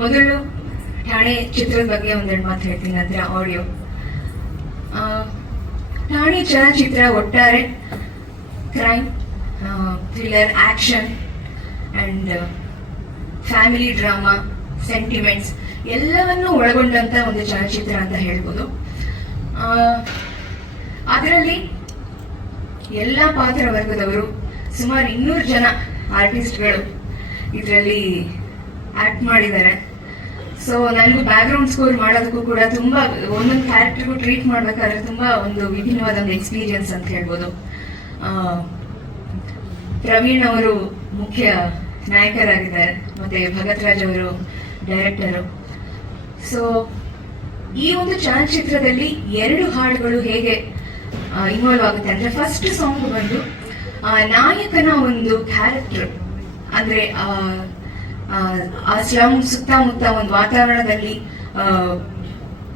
ಮೊದಲು ಠಾಣೆ ಚಿತ್ರದ ಬಗ್ಗೆ ಒಂದೆರಡು ಮಾತು ಹೇಳ್ತೀನಿ, ನಂತರ ಆಡಿಯೋ ಠಾಣೆ ಚಲನಚಿತ್ರ ಒಟ್ಟಾರೆ crime thriller action and family drama sentiments ಎಲ್ಲವನ್ನೂ ಒಳಗೊಂಡಂತ ಒಂದು ಚಲನಚಿತ್ರ ಅಂತ ಹೇಳ್ಬೋದು. ಅದರಲ್ಲಿ ಎಲ್ಲ ಪಾತ್ರ ವರ್ಗದವರು ಸುಮಾರು ಇನ್ನೂರು ಜನ ಆರ್ಟಿಸ್ಟ್ಗಳು ಇದರಲ್ಲಿ ಆಕ್ಟ್ ಮಾಡಿದ್ದಾರೆ. ಸೊ ನನಗೂ ಬ್ಯಾಕ್ಗ್ರೌಂಡ್ ಸ್ಕೋರ್ ಮಾಡೋದಕ್ಕೂ ಕೂಡ ತುಂಬಾ ಒಂದೊಂದು ಕ್ಯಾರೆಕ್ಟರ್ಗೂ ಟ್ರೀಟ್ ಮಾಡ್ಬೇಕಾದ್ರೆ ತುಂಬಾ ಒಂದು ವಿಭಿನ್ನವಾದ ಒಂದು ಎಕ್ಸ್ಪೀರಿಯನ್ಸ್ ಅಂತ ಹೇಳ್ಬೋದು. ಪ್ರವೀಣ್ ಅವರು ಮುಖ್ಯ ನಾಯಕರಾಗಿದ್ದಾರೆ, ಮತ್ತೆ ಭಗತ್ ರಾಜ್ ಅವರು ಡೈರೆಕ್ಟರು ಸೊ ಈ ಒಂದು ಚಲನಚಿತ್ರದಲ್ಲಿ ಎರಡು ಹಾಡುಗಳು ಹೇಗೆ ಇನ್ವಾಲ್ವ್ ಆಗುತ್ತೆ ಅಂದ್ರೆ ಫಸ್ಟ್ ಸಾಂಗ್ ಬಂದು ನಾಯಕನ ಒಂದು ಕ್ಯಾರೆಕ್ಟರ್ ಅಂದ್ರೆ ಆ, ಸ್ಲಮ್ ಸುತ್ತಮುತ್ತ ಒಂದು ವಾತಾವರಣದಲ್ಲಿ ಆ,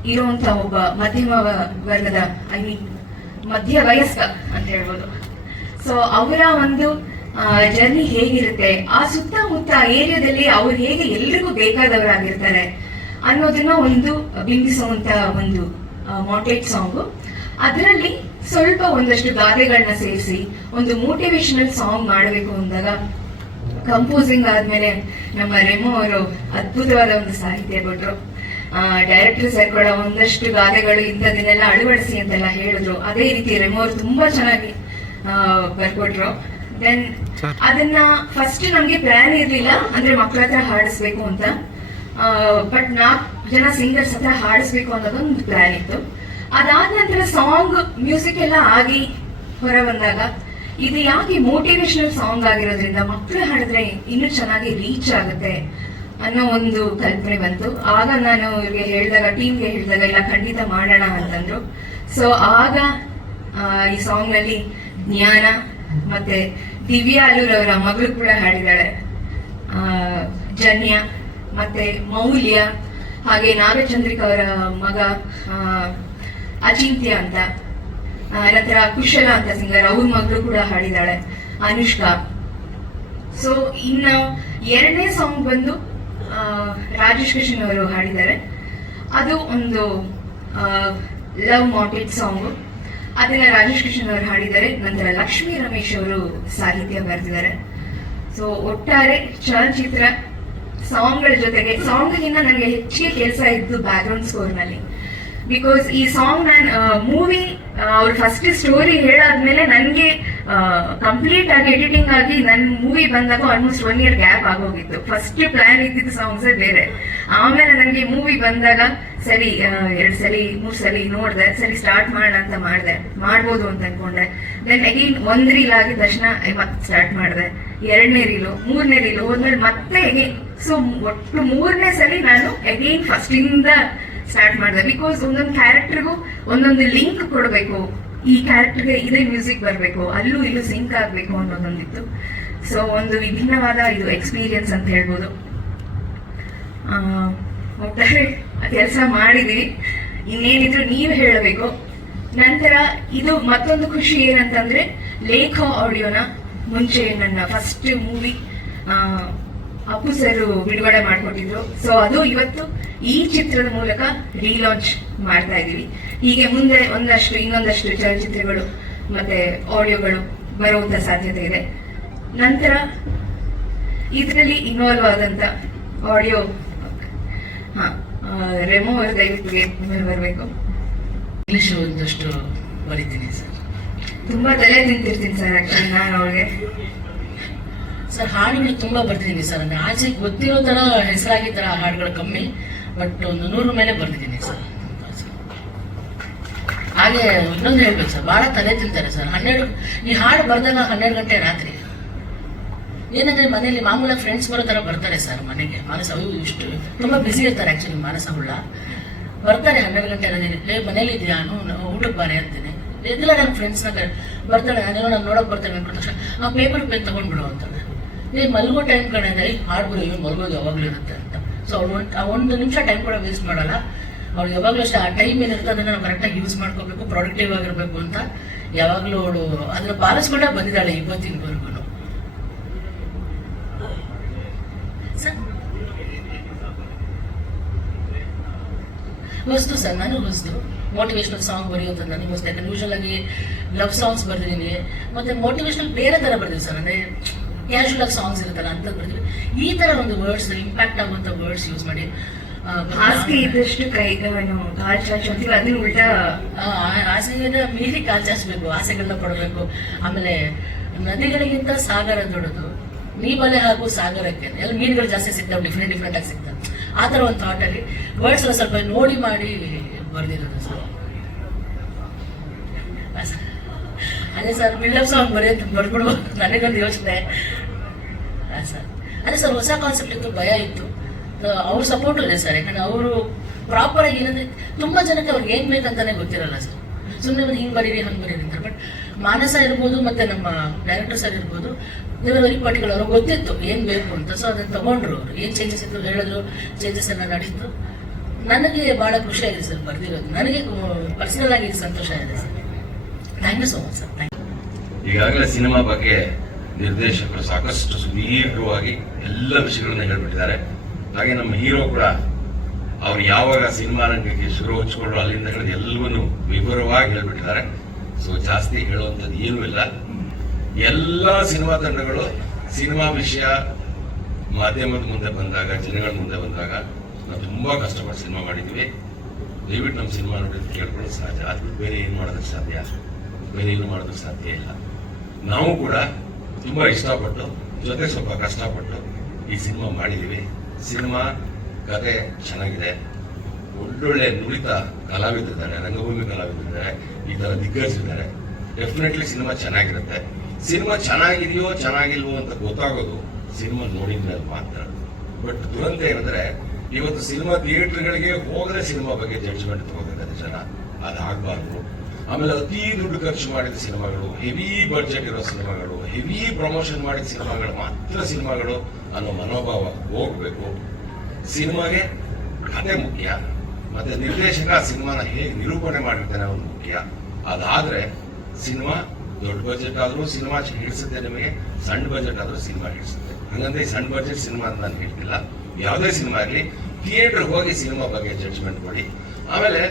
ಇರುವಂತ ಒಬ್ಬ ಮಧ್ಯಮ ವರ್ಗದ ಐ ಮೀನ್ ಮಧ್ಯ ವಯಸ್ಕ ಅಂತ ಹೇಳ್ಬೋದು. ಸೊ ಅವರ ಒಂದು ಜರ್ನಿ ಹೇಗಿರುತ್ತೆ? ಆ ಸುತ್ತಮುತ್ತ ಏರಿಯಾದಲ್ಲಿ ಅವ್ರು ಹೇಗೆ ಎಲ್ರಿಗೂ ಬೇಕಾದವರಾಗಿರ್ತಾರೆ ಅನ್ನೋದನ್ನ ಒಂದು ಬಿಂಬಿಸುವಂತ ಒಂದು ಮೋಟೇಟ್ ಸಾಂಗ್ ಅದರಲ್ಲಿ ಸ್ವಲ್ಪ ಒಂದಷ್ಟು ಗಾದೆಗಳನ್ನ ಸೇರಿಸಿ ಒಂದು ಮೋಟಿವೇಶನಲ್ ಸಾಂಗ್ ಮಾಡಬೇಕು ಅಂದಾಗ ಕಂಪೋಸಿಂಗ್ ಆದ್ಮೇಲೆ ನಮ್ಮ ರೆಮೋ ಅವರು ಅದ್ಭುತವಾದ ಒಂದು ಸಾಹಿತ್ಯ ಕೊಟ್ರು. ಡೈರೆಕ್ಟರ್ ಸರ್ ಕೂಡ ಒಂದಷ್ಟು ಗಾದೆಗಳು ಇಂಥದನ್ನೆಲ್ಲ ಅಳವಡಿಸಿ ಅಂತೆಲ್ಲ ಹೇಳಿದ್ರು. ಅದೇ ರೀತಿ ರೆಮೋ ಅವರು ತುಂಬಾ ಚೆನ್ನಾಗಿ ಆ, ಬರ್ಕೊಟ್ರು. ದೆನ್ ಅದನ್ನ ಫಸ್ಟ್ ನಮ್ಗೆ ಪ್ಲಾನ್ ಇರ್ಲಿಲ್ಲ ಅಂದ್ರೆ ಮಕ್ಕಳ ಹತ್ರ ಹಾಡಿಸ್ಬೇಕು ಅಂತ. ಬಟ್ ನಾಲ್ಕು ಜನ ಸಿಂಗರ್ಸ್ ಹತ್ರ ಹಾಡಿಸ್ಬೇಕು ಅನ್ನೋದೊಂದು ಪ್ಲಾನ್ ಇತ್ತು. ಅದಾದ ನಂತರ ಸಾಂಗ್ ಮ್ಯೂಸಿಕ್ ಎಲ್ಲ ಆಗಿ ಹೊರ ಬಂದಾಗ ಇದು ಯಾಕೆ ಮೋಟಿವೇಶನಲ್ ಸಾಂಗ್ ಆಗಿರೋದ್ರಿಂದ ಮಕ್ಕಳು ಹಾಡಿದ್ರೆ ಇನ್ನೂ ಚೆನ್ನಾಗಿ ರೀಚ್ ಆಗುತ್ತೆ ಅನ್ನೋ ಒಂದು ಕಲ್ಪನೆ ಬಂತು. ಆಗ ನಾನು ಇವ್ರಿಗೆ ಹೇಳಿದಾಗ ಟೀಮ್ಗೆ ಹೇಳಿದಾಗ, ಇಲ್ಲ, ಖಂಡಿತ ಮಾಡೋಣ ಅಂತಂದ್ರು. ಸೊ ಆಗ ಈ ಸಾಂಗ್ನಲ್ಲಿ ಜ್ಞಾನ ಮತ್ತೆ ದಿವ್ಯಾ ಅಲ್ಲೂರ್ ಅವರ ಮಗಳು ಕೂಡ ಹಾಡಿದಾಳೆ ಜನ್ಯ ಮತ್ತೆ ಮೌಲ್ಯ ಹಾಗೆ ನಾಗಚಂದ್ರಿಕ ಅವರ ಮಗ ಅಚಿಂತ್ಯ ಅಂತ. ಆ, ನಂತರ ಕುಶಲ ಅಂತ ಸಿಂಗರ್ ಅವ್ರ ಮಗಳು ಕೂಡ ಹಾಡಿದ್ದಾಳೆ ಅನುಷ್ಕಾ. ಸೊ ಇನ್ನ ಎರಡನೇ ಸಾಂಗ್ ಬಂದು ರಾಜೇಶ್ ಕೃಷ್ಣ ಅವರು ಹಾಡಿದ್ದಾರೆ. ಅದು ಒಂದು ಲವ್ ಮಾಟೆಡ್ ಸಾಂಗ್ ಅದನ್ನ ರಾಜೇಶ್ ಕೃಷ್ಣ ಅವರು ಹಾಡಿದ್ದಾರೆ. ನಂತರ ಲಕ್ಷ್ಮೀ ರಮೇಶ್ ಅವರು ಸಾಹಿತ್ಯ ಬರೆದಿದ್ದಾರೆ. ಸೊ ಒಟ್ಟಾರೆ ಚಲನಚಿತ್ರ ಸಾಂಗ್ಗಳ ಜೊತೆಗೆ ಸಾಂಗ್ಗಿಂತ ನನಗೆ ಹೆಚ್ಚಿಗೆ ಕೆಲಸ ಇದ್ದು ಬ್ಯಾಕ್ಗ್ರೌಂಡ್ ಸ್ಕೋರ್ನಲ್ಲಿ. ಬಿಕಾಸ್ ಈ ಸಾಂಗ್ ನಾನು ಮೂವಿ ಅವ್ರ ಫಸ್ಟ್ ಸ್ಟೋರಿ ಹೇಳಾದ್ಮೇಲೆ ನನಗೆ ಕಂಪ್ಲೀಟ್ ಆಗಿ ಎಡಿಟಿಂಗ್ ಆಗಿ ನನ್ ಮೂವಿ ಬಂದಾಗ ಆಲ್ಮೋಸ್ಟ್ ಒನ್ ಇಯರ್ ಗ್ಯಾಪ್ ಆಗೋಗಿತ್ತು. ಫಸ್ಟ್ ಪ್ಲಾನ್ ಇದ್ದಿದ್ದು ಸಾಂಗ್ಸ್ ಬೇರೆ. ಆಮೇಲೆ ನನಗೆ ಮೂವಿ ಬಂದಾಗ, ಸರಿ ಎರಡ್ ಸಲಿ ಮೂರ್ ಸಲಿ ನೋಡಿದೆ, ಸರಿ ಸ್ಟಾರ್ಟ್ ಮಾಡೋಣ ಅಂತ ಮಾಡಿದೆ. ಮಾಡ್ಬೋದು ಅಂತ ಅನ್ಕೊಂಡೆ. ದೆನ್ ಅಗೇನ್ ಒಂದ್ ರೀಲ್ ಆಗಿದ ತಕ್ಷಣ ಮತ್ತೆ ಸ್ಟಾರ್ಟ್ ಮಾಡಿದೆ. ಎರಡನೇ ರೀಲು, ಮೂರನೇ ರೀಲು ಹೋದ್ಮೇಲೆ ಮತ್ತೆ ಸೊ ಒಟ್ಟು ಮೂರನೇ ಸಲಿ ನಾನು ಅಗೇನ್ ಫಸ್ಟಿಂದ ಸ್ಟಾರ್ಟ್ ಮಾಡಿದೆ. ಬಿಕಾಸ್ ಒಂದೊಂದು ಕ್ಯಾರೆಕ್ಟರ್ಗೂ ಒಂದೊಂದು ಲಿಂಕ್ ಕೊಡಬೇಕು. ಈ ಕ್ಯಾರೆಕ್ಟರ್ಗೆ ಇದೇ ಮ್ಯೂಸಿಕ್ ಬರಬೇಕು. ಅಲ್ಲೂ ಇಲ್ಲೂ ಸಿಂಕ್ ಆಗಬೇಕು ಅನ್ನೋದೊಂದಿತ್ತು. ಸೊ ಒಂದು ವಿಭಿನ್ನವಾದ ಇದು ಎಕ್ಸ್ಪೀರಿಯನ್ಸ್ ಅಂತ ಹೇಳ್ಬೋದು. ಒಟ್ಟಾರೆ ಕೆಲಸ ಮಾಡಿದೀವಿ. ಇನ್ನೇನಿದ್ರು ನೀವು ಹೇಳಬೇಕು. ನಂತರ ಇದು ಮತ್ತೊಂದು ಖುಷಿ ಏನಂತಂದ್ರೆ ಲೇಖ ಆಡಿಯೋನ ಮುಂಚೆ ನನ್ನ ಫಸ್ಟ್ ಮೂವಿ ಅಪ್ಪು ಸರ್ ಬಿಡುಗಡೆ ಮಾಡ್ಕೊಟ್ಟಿದ್ರು. ಸೊ ಅದು ಇವತ್ತು ಈ ಚಿತ್ರದ ಮೂಲಕ ರೀಲಾಂಚ್ ಮಾಡ್ತಾ ಇದೀವಿ. ಹೀಗೆ ಮುಂದೆ ಒಂದಷ್ಟು ಇನ್ನೊಂದಷ್ಟು ಚಲನಚಿತ್ರಗಳು ಮತ್ತೆ ಆಡಿಯೋಗಳು ಬರುವಂತ ಸಾಧ್ಯತೆ ಇದೆ. ನಂತರ ಇದರಲ್ಲಿ ಇನ್ವಾಲ್ವ್ ಆದಂತ ಆಡಿಯೋ ಹಾ ರೆಮೋ ಅವರು ದಯವಿಟ್ಟು ಬರಬೇಕು? ಇಂಗ್ಲಿಷ್ ಒಂದಷ್ಟು ಬರಿತೀನಿ ಸರ್. ತುಂಬಾ ತಲೆ ನಿಂತಿರ್ತೀನಿ ಸರ್ ಆಕ್ಚುಲಿ ನಾನು ಅವ್ರಿಗೆ. ಸರ್, ಹಾಡುಗಳು ತುಂಬ ಬರ್ತಿದ್ದೀನಿ ಸರ್. ಆಚೆ ಗೊತ್ತಿರೋ ಥರ ಹೆಸರಾಗಿ ಥರ ಹಾಡುಗಳು ಕಮ್ಮಿ, ಬಟ್ ಒಂದು ನೂರು ಮೇಲೆ ಬರ್ತಿದ್ದೀನಿ ಸರ್. ಹಾಗೆ ಇನ್ನೊಂದು ಹೇಳ್ಬೇಕು ಸರ್ ಭಾಳ ತಲೆ ತಿಂತಾರೆ ಸರ್. ಹನ್ನೆರಡು, ಈ ಹಾಡು ಬರ್ದಾಗ ಹನ್ನೆರಡು ಗಂಟೆ ರಾತ್ರಿ. ಏನಂದ್ರೆ ಮನೆಯಲ್ಲಿ ಮಾಮೂಲ ಫ್ರೆಂಡ್ಸ್ ಬರೋ ಥರ ಬರ್ತಾರೆ ಸರ್ ಮನೆಗೆ. ಮಾನಸ ಇಷ್ಟು ತುಂಬ ಬ್ಯುಸಿ ಇರ್ತಾರೆ ಆ್ಯಕ್ಚುಲಿ ಮಾನಸ ಹುಳ್ಳ ಬರ್ತಾರೆ ಹನ್ನೆರಡು ಗಂಟೆ ಲೇ ಮನೇಲಿ ಇದೆಯಾ? ಊಟಕ್ಕೆ ಬಾರೆ, ಅಂತೀನಿ. ಎಲ್ಲ ನನ್ನ ಫ್ರೆಂಡ್ಸ್ನ ಬರ್ತಾಳೆ ನಾನು ನೋಡೋಕೆ ಬರ್ತೇನೆ ಅಂದ್ಕೊಂಡ ತಕ್ಷಣ, ಆ ಪೇಪರ್ ಪೆನ್ ತೊಗೊಂಡ್ಬಿಡು ಅಂತಾನೆ ನೀ ಮಲ್ಗೋ ಟೈಮ್ ಕಡೆ ಹಾಡ್ಬಿಡು ಇವ್ನು ಮಲ್ಗೋದು ಯಾವಾಗಲೂ ಇರುತ್ತೆ ಅಂತ. ಸೊ ಅವ್ಳು ಒಂದು ಒಂದು ನಿಮಿಷ ಟೈಮ್ ಕೂಡ ವೇಸ್ಟ್ ಮಾಡಲ್ಲ. ಅವ್ಳು ಯಾವಾಗಲೂ ಅಷ್ಟೇ ಆ ಟೈಮ್ ಏನಿರುತ್ತೆ ಅದನ್ನು ನಾವು ಕರೆಕ್ಟಾಗಿ ಯೂಸ್ ಮಾಡ್ಕೋಬೇಕು ಪ್ರಾಡಕ್ಟಿವ್ ಆಗಿರಬೇಕು ಅಂತ ಯಾವಾಗಲೂ ಅವಳು ಅದನ್ನ ಪಾಲಿಸ್ಕೊಂಡೇ ಬಂದಿದ್ದಾಳೆ ಇವತ್ತಿನವರೆಗೂ ಹೊಸ್ತು ಸರ್, ನಾನು ಹೊಸ್ತು ಮೋಟಿವೇಶನಲ್ ಸಾಂಗ್ ಬರೆಯೋದು ನನಗೆ ಹೊಸ್ತು ಯಾಕಂದ್ರೆ ಯೂಶಲ್ ಆಗಿ ಲವ್ ಸಾಂಗ್ಸ್ ಬರ್ದಿದ್ದೀನಿ. ಮತ್ತೆ ಮೋಟಿವೇಶನಲ್ ಬೇರೆ ಥರ ಬರ್ದಿವಿ ಸರ್. ಅಂದ್ರೆ ಕ್ಯಾಶುವಲ್ ಆಗಿ ಸಾಂಗ್ಸ್ ಇರುತ್ತಲ್ಲ ಅಂತ ಬರ್ತೀವಿ ಈ ತರ ಒಂದು ವರ್ಡ್ಸ್ ಇಂಪ್ಯಾಕ್ಟ್ ಆಗುವಂತ ವರ್ಡ್ಸ್ ಯೂಸ್ ಮಾಡಿ ಹಾಸಿಗೆ ಇದ್ದಷ್ಟು ಕೈಗಳನ್ನು ಕಾಲ್ ಅದನ್ನ ಉಲ್ಟಾ ಆಸೆಯನ್ನ ಮೀರಿ ಕಾಲ್ ಚಾಚಬೇಕು ಆಸೆಗಳನ್ನ ಕೊಡಬೇಕು. ಆಮೇಲೆ ನದಿಗಳಿಗಿಂತ ಸಾಗರ ದೊಡ್ಡದು. ನೀ ಬಲೆ ಹಾಕು ಸಾಗರಕ್ಕೆ ಎಲ್ಲ ಮೀನುಗಳು ಜಾಸ್ತಿ ಸಿಗ್ತಾವೆ ಡಿಫ್ರೆಂಟ್ ಡಿಫ್ರೆಂಟ್ ಆಗಿ ಸಿಗ್ತಾವೆ. ಆ ಥರ ಒಂದು ಥಾಟ್ ಅಲ್ಲಿ ವರ್ಡ್ಸ್ ಎಲ್ಲ ಸ್ವಲ್ಪ ನೋಡಿ ಮಾಡಿ ಬರ್ದಿರೋದು ಸರ್. ಅದೇ ಸರ್ ಬಿಲ್ಡಪ್ ಸಾಂಗ್ ಬರೆಯೋದು ಬರ್ಬಿಡ್ಬೋದು ನನಗೊಂದು ಯೋಚನೆ. ಸರ್. ಅದೇ ಸರ್, ಹೊಸ ಕಾನ್ಸೆಪ್ಟ್ ಭಯ ಇತ್ತು. ಅವ್ರ ಸಪೋರ್ಟ್ ಇದೆ ಸರ್. ಯಾಕಂದ್ರೆ ಅವರು ಪ್ರಾಪರ್ ಆಗಿ ಏನಂದ್ರೆ ತುಂಬಾ ಜನಕ್ಕೆ ಅವ್ರಿಗೆ ಏನ್ ಬೇಕಂತಾನೆ ಗೊತ್ತಿರಲ್ಲ ಸರ್. ಸುಮ್ಮನೆ ಬಂದು ಹಿಂಗ್ ಬರೀರಿ ಹಂಗೆ ಬರೀರಿ ಅಂತಾರೆ. ಬಟ್ ಮಾನಸ ಇರ್ಬೋದು ಮತ್ತೆ ನಮ್ಮ ಡೈರೆಕ್ಟರ್ ಸರ್ ಇರ್ಬೋದು ವೆರಿ ಪರ್ಟಿಕ್ಯುಲರ್ ಅವ್ರಿಗೆ ಗೊತ್ತಿತ್ತು ಏನು ಬೇಕು ಅಂತ. ಸೊ ಅದನ್ನು ತಗೊಂಡ್ರು ಅವ್ರು. ಏನು ಚೇಂಜಸ್ ಇತ್ತು ಹೇಳಿದ್ರು ಚೇಂಜಸ್ ಎಲ್ಲ ನಡೀತು. ನನಗೆ ಬಹಳ ಖುಷಿ ಆಗಿದೆ ಸರ್ ಬರ್ದಿರೋದು. ನನಗೆ ಪರ್ಸನಲ್ ಆಗಿ ಸಂತೋಷ ಆಗಿದೆ sir. Thank you so much sir thank ಈಗಾಗಲೇ ಸಿನಿಮಾ ಬಗ್ಗೆ ನಿರ್ದೇಶಕರು ಸಾಕಷ್ಟು ಸುದೀರ್ಘವಾಗಿ ಎಲ್ಲ ವಿಷಯಗಳನ್ನ ಹೇಳ್ಬಿಟ್ಟಿದ್ದಾರೆ. ಹಾಗೆ ನಮ್ಮ ಹೀರೋ ಕೂಡ ಅವ್ರು ಯಾವಾಗ ಸಿನಿಮಾ ರಂಗಕ್ಕೆ ಶುರು ಹಚ್ಕೊಂಡ್ರು ಅಲ್ಲಿಂದ ಹಿಡಿದು ಎಲ್ಲವನ್ನೂ ವಿವರವಾಗಿ ಹೇಳ್ಬಿಟ್ಟಿದ್ದಾರೆ. ಸೊ ಜಾಸ್ತಿ ಹೇಳುವಂಥದ್ದು ಏನೂ ಇಲ್ಲ. ಎಲ್ಲ ಸಿನಿಮಾ ತಂಡಗಳು ಸಿನಿಮಾ ವಿಷಯ ಮಾಧ್ಯಮದ ಮುಂದೆ ಬಂದಾಗ, ಜನಗಳ ಮುಂದೆ ಬಂದಾಗ ನಾವು ತುಂಬ ಕಷ್ಟಪಟ್ಟು ಸಿನಿಮಾ ಮಾಡಿದ್ವಿ ದಯವಿಟ್ಟು ನಮ್ಮ ಸಿನಿಮಾ ನೋಡಿ ಅಂತ ಕೇಳ್ಕೊಳ್ಳೋದು ಸಹಜ. ಅದು ಬೇರೆ ಏನು ಮಾಡೋದಕ್ಕೆ ಸಾಧ್ಯ? ಬೇರೆ ಏನು ಮಾಡೋದಕ್ಕೆ ಸಾಧ್ಯ ಇಲ್ಲ. ನಾವು ಕೂಡ ತುಂಬಾ ಇಷ್ಟಪಟ್ಟು, ಜೊತೆ ಸ್ವಲ್ಪ ಕಷ್ಟಪಟ್ಟು ಈ ಸಿನಿಮಾ ಮಾಡಿದ್ದೀವಿ ಸಿನಿಮಾ ಕತೆ ಚೆನ್ನಾಗಿದೆ. ಒಳ್ಳೊಳ್ಳೆ ನುರಿತ ಕಲಾವಿದರಿದ್ದಾರೆ, ರಂಗಭೂಮಿ ಕಲಾವಿದರಿದ್ದಾರೆ, ಈ ತರ ದಿಗ್ಗಜರಿದ್ದಾರೆ ಡೆಫಿನೆಟ್ಲಿ ಸಿನಿಮಾ ಚೆನ್ನಾಗಿರುತ್ತೆ. ಸಿನಿಮಾ ಚೆನ್ನಾಗಿದೆಯೋ, ಚೆನ್ನಾಗಿಲ್ವೋ ಅಂತ ಗೊತ್ತಾಗೋದು ಸಿನಿಮಾ ನೋಡಿದ ಮೇಲೆ ಮಾತ್ರ. ಬಟ್ ದುರಂತ ಏನಂದ್ರೆ, ಇವತ್ತು ಸಿನಿಮಾ ಥಿಯೇಟರ್ಗಳಿಗೆ ಹೋಗದೆ ಸಿನಿಮಾ ಬಗ್ಗೆ ಜಡ್ಜ್ಮೆಂಟ್ ತಗೋಬೇಕಾದ್ರೆ ಜನ. ಅದಾಗಬಾರ್ದು. ಆಮೇಲೆ ಅತಿ ದುಡ್ಡು ಖರ್ಚು ಮಾಡಿದ ಸಿನಿಮಾಗಳು ಹೆವಿ ಬಡ್ಜೆಟ್ ಇರೋ ಸಿನಿಮಾಗಳು ಹೆವಿ ಪ್ರಮೋಷನ್ ಮಾಡಿದ ಸಿನಿಮಾಗಳು ಮಾತ್ರ ಸಿನಿಮಾಗಳು ಅನ್ನೋ ಮನೋಭಾವ ಹೋಗ್ಬೇಕು. ಸಿನಿಮಾಗೆ ಕತೆ ಮುಖ್ಯ, ಮತ್ತೆ ನಿರ್ದೇಶಕ ಆ ಸಿನಿಮಾನ ಹೇಗೆ ನಿರೂಪಣೆ ಮಾಡಿರ್ತಾನೆ ಅವನು ಮುಖ್ಯ. ಅದಾದ್ರೆ ಸಿನಿಮಾ ದೊಡ್ಡ ಬಜೆಟ್ ಆದರೂ ಸಿನಿಮಾ ಹಿಡಿಸುತ್ತೆ ನಿಮಗೆ, ಸಣ್ಣ ಬಜೆಟ್ ಆದರೂ ಸಿನಿಮಾ ಹಿಡಿಸುತ್ತೆ. ಹಂಗಂದ್ರೆ ಸಣ್ಣ ಬಜೆಟ್ ಸಿನಿಮಾ ಅಂತ ನಾನು ಹೇಳ್ತಿಲ್ಲ. ಯಾವುದೇ ಸಿನಿಮಾ ಇರಲಿ ಥಿಯೇಟರ್ ಹೋಗಿ ಸಿನಿಮಾ ಬಗ್ಗೆ ಜಡ್ಜ್ಮೆಂಟ್ ಮಾಡಿ ಆಮೇಲೆ